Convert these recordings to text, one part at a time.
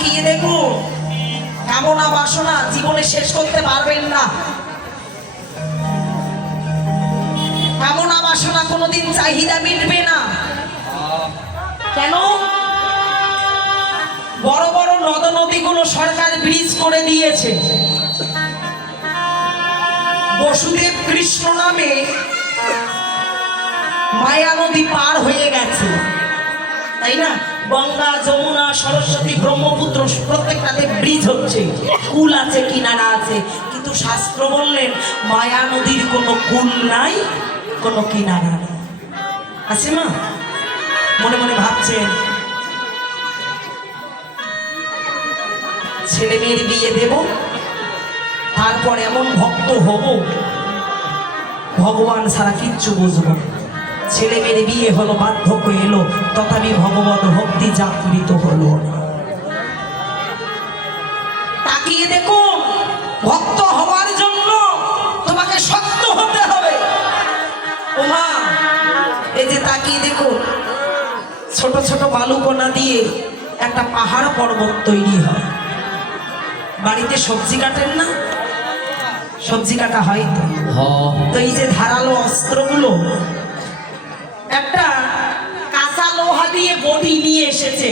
তাকিয়ে দেখুন, কামনা বাসনা জীবনে শেষ করতে পারবেন না। কামনা বাসনা কোনোদিন চাহিদা মিটবে না। কেন? বড় বড় নদ নদীগুলো সরকার ব্রিজ করে দিয়েছে। বসুদেব কৃষ্ণ নামে মায়া নদী পার হয়ে গেছে, তাই না? গঙ্গা, যমুনা, সরস্বতী, ব্রহ্মপুত্র প্রত্যেকটাতে ব্রিজ হচ্ছে, কুল আছে, কিনারা আছে। কিন্তু শাস্ত্র বললেন মায়া নদীর কোনো কুল নাই, কোনো কিনারা নেই। আছে মা? মনে মনে ভাবছেন ছেলে মেয়ের বিয়ে দেব, তারপর এমন ভক্ত হব ভগবান ছাড়া কিচ্ছু বুঝবো। ছেলে মেয়ের বিয়ে হলো, বার্ধক্য এলো, তথাপি ভগবত ভক্তি জাগরিত হলো। তাকিয়ে দেখুন, ভক্ত হওয়ার জন্য তোমাকে শক্ত হতে হবে। ও মা, এই যে তাকিয়ে দেখুন, ছোট ছোট বালুকণা দিয়ে একটা পাহাড় পর্বত তৈরি হয়। বাড়িতে সবজি কাটেন না? সবজি কাটা হয় তো। তো এই যে ধারালো অস্ত্রগুলো, একটা কাঁচা লোহা দিয়ে বটি নিয়ে এসেছে।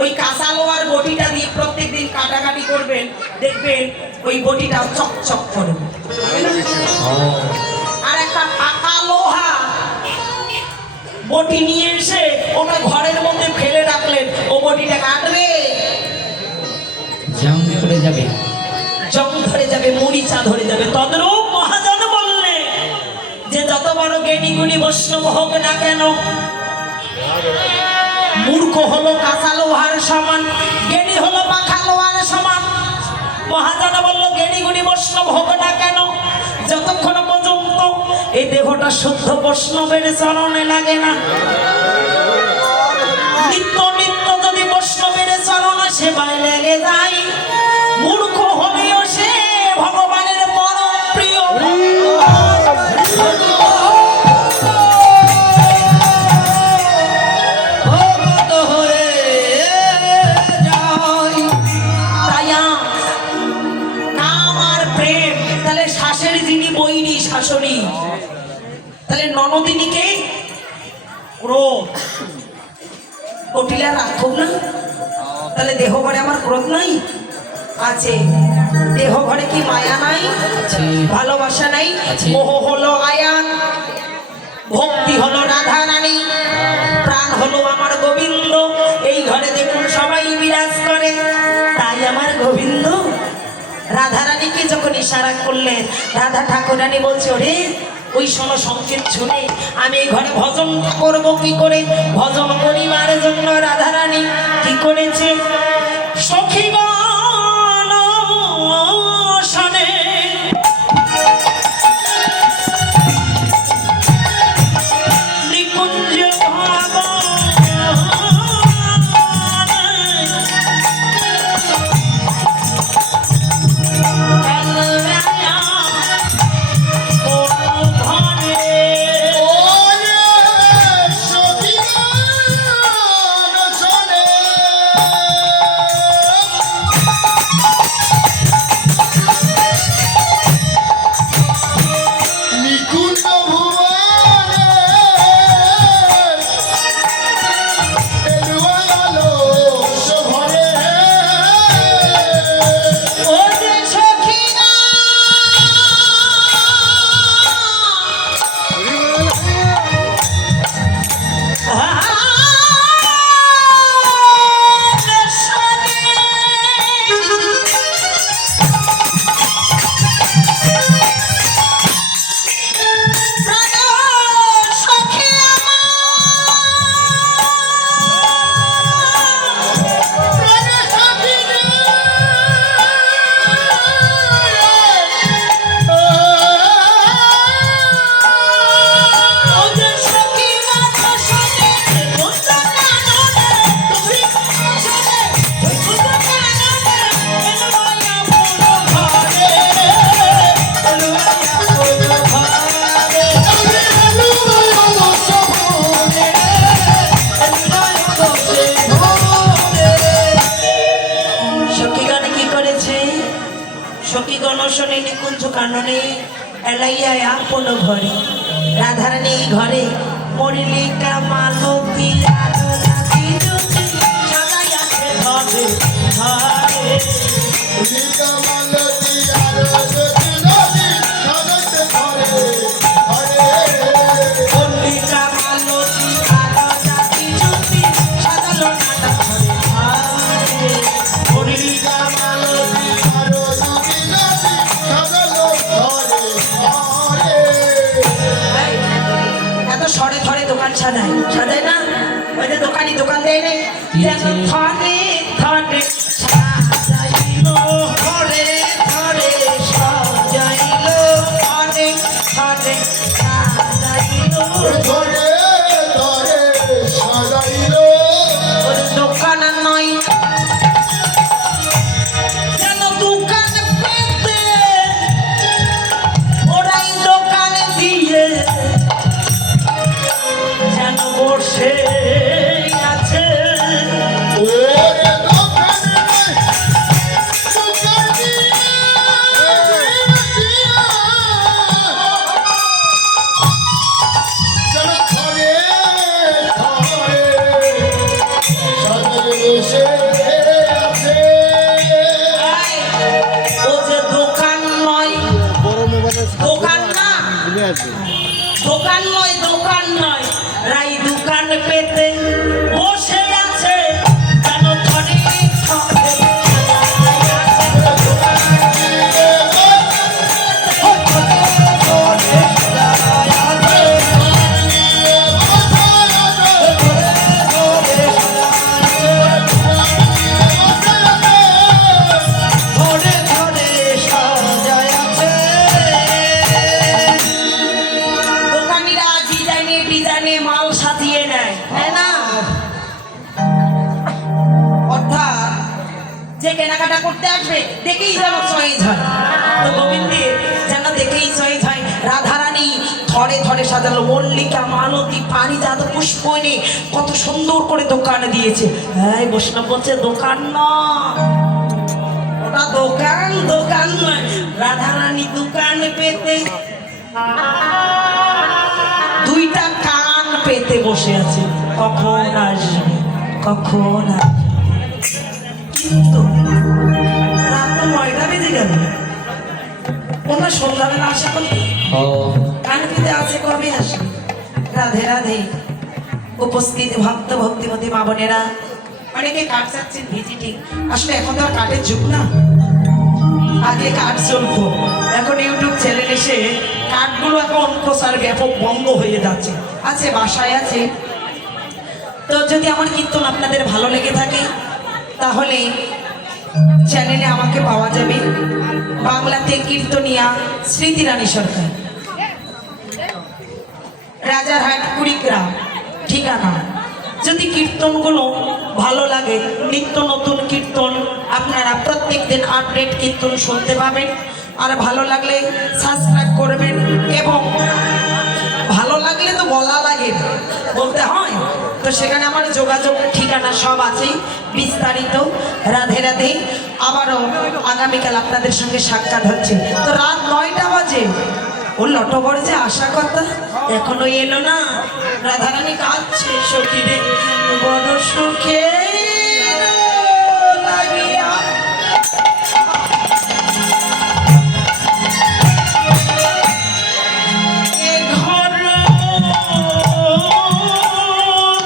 ওই কাঁচা লোহার বটিটা দিয়ে প্রত্যেকদিন কাটাকাটি করবেন, দেখবেন ওই বটিটা চকচক করবে। আর একটা পাকা লোহা বটি নিয়ে এসে ওটা ঘরের মধ্যে ফেলে রাখলেন, ও বটিটা কাটবে, জং ধরে যাবে, জং ধরে যাবে, মরিচা ধরে যাবে। তদ্রূপ মহাজন বললে যে যত বড় জ্ঞানী গুণী বৈষ্ণব হোক না কেন, মূর্খ হলো কাঁচা লোহার সমান, জ্ঞানী হলো পাখা লোহার সমান। মহাজন বলল জ্ঞানী গুণী বৈষ্ণব হোক না কেন, যতক্ষণ পর্যন্ত এই দেহটা শুদ্ধ বৈষ্ণবের চরণে লাগে না, নিত্য নিত্য যদি বৈষ্ণবের চরণ সেবায় লেগে যায়, মূর্খ হলেও সে ভগবানের পরম প্রিয়। শ্বাসের যিনি বৈরী শাশুড়ি, তাহলে ননদিনীকে ক্রোধ, কটিলা রাখব না? তাহলে দেহ ঘরে আমার ক্রোধ নাই? আছে। দেহ ঘরে কি মায়া নাই? ভালোবাসা নাই? মোহ হলো আয়ান, ভক্তি হলো রাধা রানী, প্রাণ হলো আমার গোবিন্দ। এই ঘরে দেখুন সবাই বিরাজ করে, তাই আমার গোবিন্দ। রাধা রানীকে যখন ইশারা করলেন, রাধা ঠাকুরানী বলছে ওরে ওই শোনো সংকেত শুনে আমি এই ঘরে ভজন করব কি করে? ভজন করিবার জন্য রাধা রানী কি করেছে? সখীগণ শোনে নিকুঞ্জ বসনে নিকুঞ্জ কাননে এলাইয়া আপন ঘরে রাধারানী এই ঘরে মরিলিকা মালতী আলোরাতি জ্যোতি সাজাইয়াছে ঘরে ঘরে মল্লিকা মালতী আলোরাতি জ্যোতি সাজাইছে ঘরে ঘরে মল্লিকা মালতী আলোরাতি জ্যোতি সাজালো নাটা ঘরে ঘরে মরিলিকা মালতী আলোরাতি জ্যোতি সাজালো ঘরে ঘরে এত সরে ধরে দোকান সাজায় সাজায় না ওই যে দোকানি দোকান দেয় নেই যেন ধরে ধরে সাজাইলো ধরে ধরে সাজাইলো ধরে ধরে সাজাইলো ধরে ধরে সাজাইলো ওর দোকান নয় যেন দোকান পেতে ওরাই দোকান দিয়ে যেন বসে আছে ওরে দোকানে দোকানি যেন ধরে ধরে সাজাইলো বসে আছে ও যে দোকান নয় দোকান না দোকান নয় দোকান নয় রাই দোকান পেতে বসে আছে যেন ধরে ধরে সাজায় আছে। ধরে ধরে সাজায় আছে। দোকানিরা ডিজাইনে ডিজাইনে মাল সাজিয়ে নেয় তাই না অর্থাৎ যে কেনাকাটা করতে আসবে দেখেই যেন চয়েস হয় তো গোবিন্দের যেন দেখেই চয়েস হয় রাধারানী ধরে ধরে সাজালো মল্লিকা মালতী পারিজাত পুষ্পনে কত সুন্দর করে দোকান দিয়েছে হ্যাঁ বৈষ্ণব বলছে দোকান না ওটা দোকান দোকান নয় রাধারানী দোকান পেতে দুইটা কান পেতে বসে আছে কখন আসবে কখন আসবে কিন্তু রাত তো 9টা বেজে গেল ওনার সন্ধ্যাবেলা আসা করতে কান পেতে আছে কবে আসবে রাধে রাধে উপস্থিত ভক্ত ভক্তিমতী মা বোনেরা অনেকে কার্ড চাচ্ছেন ভিজিটিং আসলে এখন তো আর কার্ডের যুগ না আগে কার্ড চলতো এখন ইউটিউব চ্যানেল এসে কার্ডগুলো এখন প্রচার ব্যাপক বন্ধ হয়ে যাচ্ছে আছে বাসায় আছে তো যদি আমার কীর্তন আপনাদের ভালো লেগে থাকে তাহলে চ্যানেলে আমাকে পাওয়া যাবে বাংলাতে কীর্তনিয়া স্মৃতি রানী সরকার রাজারহাট কুড়িগ্রাম ঠিকানা যদি কীর্তনগুলো ভালো লাগে নিত্য নতুন কীর্তন আপনারা প্রত্যেক দিন আপডেট কীর্তন শুনতে পাবেন আর ভালো লাগলে সাবস্ক্রাইব করবেন এবং ভালো লাগলে তো বলা লাগে বলতে হয় তো সেখানে আমার যোগাযোগ ঠিকানা সব আছে বিস্তারিত রাধে রাধে আবারও আগামীকাল আপনাদের সঙ্গে সাক্ষাৎ হচ্ছে তো রাত 9টা বাজে ও লটবর যে আশা কথা এখনো এলো না রাধারানী কাঁদছে সখীরে বড় সুখে লাগিয়া এ ঘর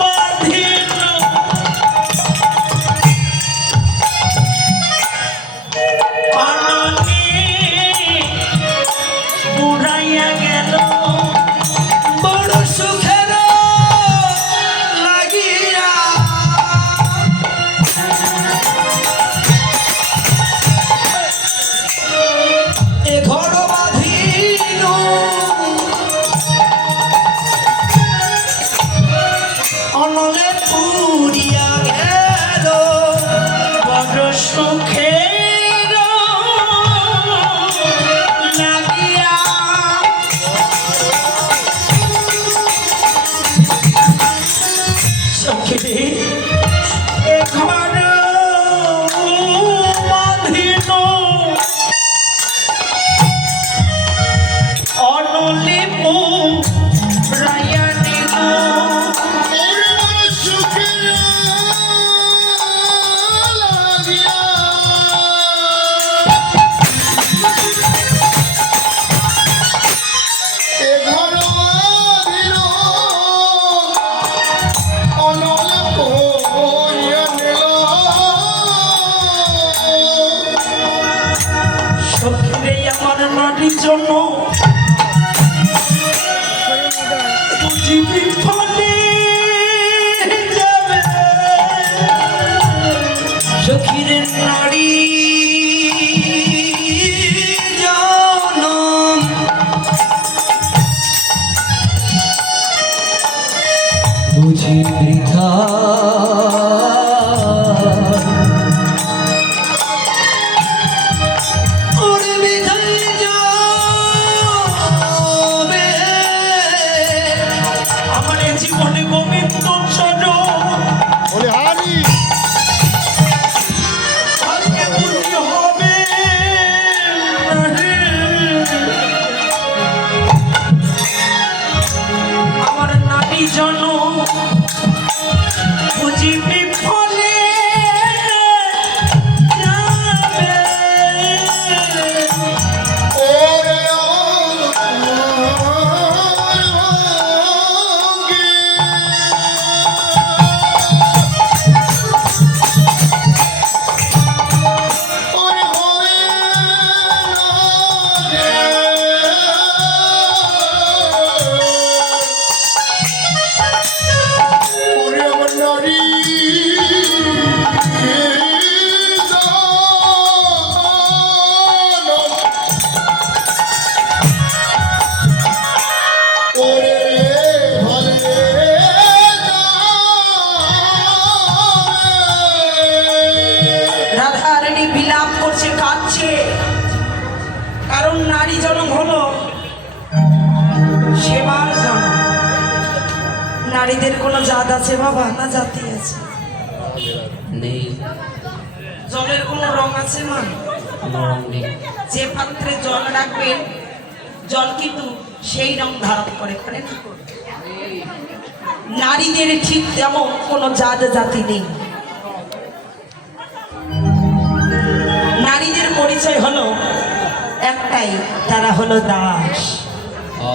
বাঁধিল অননে বুড়াইয়া গেল বড় সুখের লাগিয়া এ ঘর বাঁধিল অনলে পুরিয়া গেল বড় সুখের লাগিয়া সখী এ ঘর বাঁধিল নারীর জন্য বুঝি বিফলে যাবে সখীর নারী জনম বুঝি বৃথা ওরে বিধায় যাবে আমার এ জীবনে গোবিন্দ সজন বলে হারি আজকে বুঝি হবে আমার নারী জন বুঝি বিফলে যাবে ওরে অঙ্গে ওরে হয় না রে ওরে আমার নারী ওরে ভালে রাধারানী বিলাপ করছে কাঁদছে কারণ নারী জনম হলো সেবার জনম নারীদের কোনো জাত আছে বাবা না জাতি আছে নেই, জলের কোনো রং আছে মা কোনো রং নেই। যে পাত্রে জল রাখবেন জল কিন্তু সেই রং ধারণ করে পারে না নারীদের ঠিক তেমন কোনো জাত জাতি নেই নারীদের পরিচয় হলো একটাই তারা হলো দাস ও,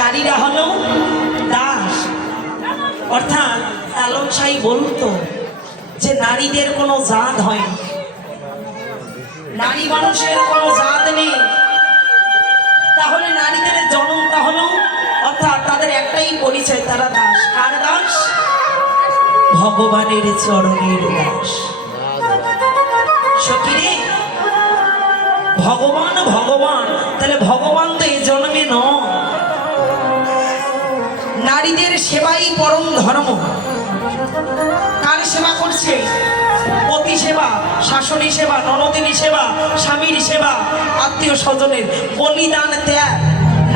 নারীরা হলো দাস অর্থাৎ আলম শাহী বলতো যে নারীদের কোনো জাত হয় না নারী মানুষের কোনো জাত নেই তাহলে নারীদের জন্মটা হলো অর্থাৎ তাদের একটাই পরিচয় তারা দাস আর দাস ভগবানের চরণের দাস সখীরে ভগবান ভগবান তাহলে ভগবান তো এই জন্মে নয় নারীদের সেবাই পরম ধর্ম কার সেবা করছে পতি সেবা শাশুড়ি সেবা ননদিনী সেবা স্বামীর সেবা আত্মীয় স্বজনের বলিদান ত্যাগ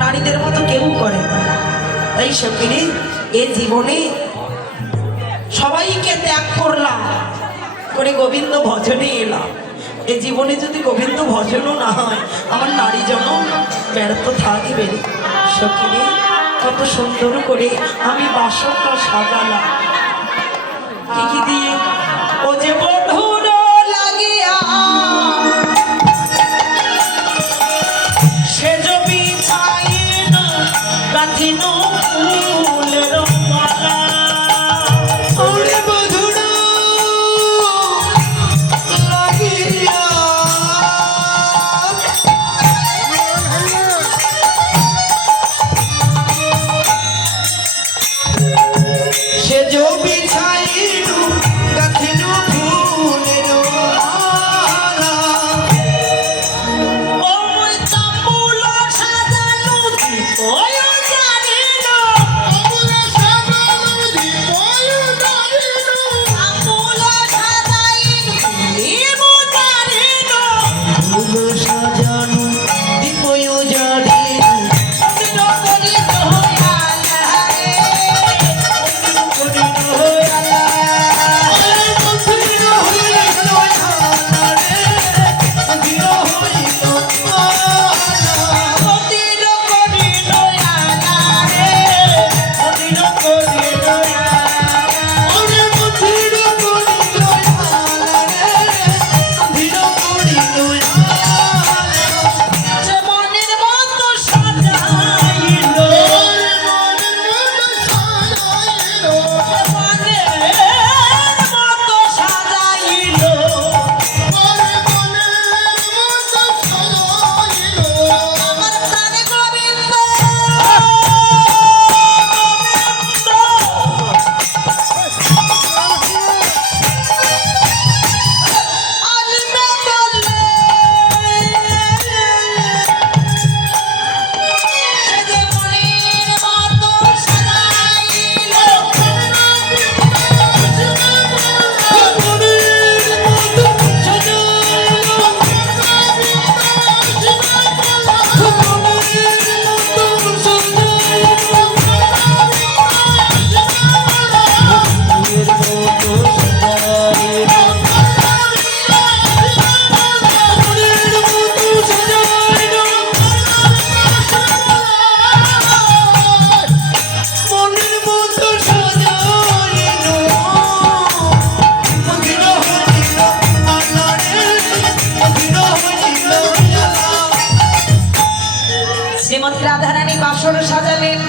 নারীদের মতো কেউ করে না তাই সখীরে এ জীবনে সবাইকে ত্যাগ করলাম করে গোবিন্দ ভজনে এলাম এ জীবনে যদি গোবিন্দ ভজনও না হয় আমার নারী জন্য ব্যর্থ থাকবে সখীরে কত সুন্দর করে আমি বাসনটা সাজালাম কি কি দিয়ে ও যে বন্ধুর লাগিয়া সে জমি চাইন রাখিন ফুলের মালা ওরে বন্ধুর লাগিয়া সে জমি চাইন রাখিন ফুল সাজালেন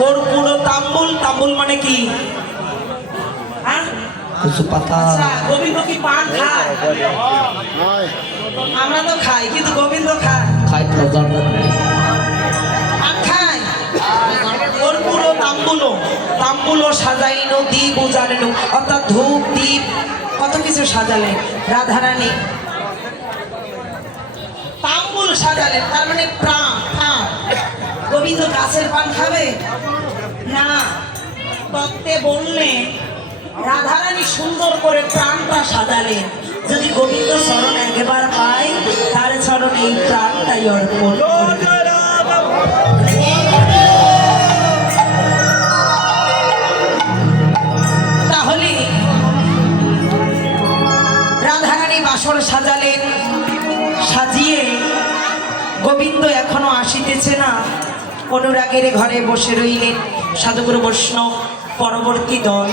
কর্পূর তাম্বুল। তাম্বুল মানে কি? হ্যাঁ? কিছু পাতা আচ্ছা, গোবিন্দ কি পান খায়? আমরা তো খাই, কিন্তু গোবিন্দ খায় খাই প্রদান পান খায়। কর্পূর তাম্বুল, তাম্বুল সাজাইনো দীপ উজাড়েন, অর্থাৎ ধূপ দীপ কত কিছু সাজালেন রাধারানী। তাম্বুল সাজালেন, তার মানে প্রাণ। গোবিন্দ গাছের পান খাবে না। তত্ত্বে বললেন রাধারানী সুন্দর করে প্রাণটা সাজালেন, যদি গোবিন্দ চরণ একবার পায় তার চরণ এই প্রাণটাই অর্পণ করবে। তাহলে রাধারানী বাসর সাজালেন, সাজিয়ে গোবিন্দ এখনো আসিতেছে না, অনুরাগের ঘরে বসে রইলেন সাধুগুরু বৈষ্ণব পরবর্তী দল।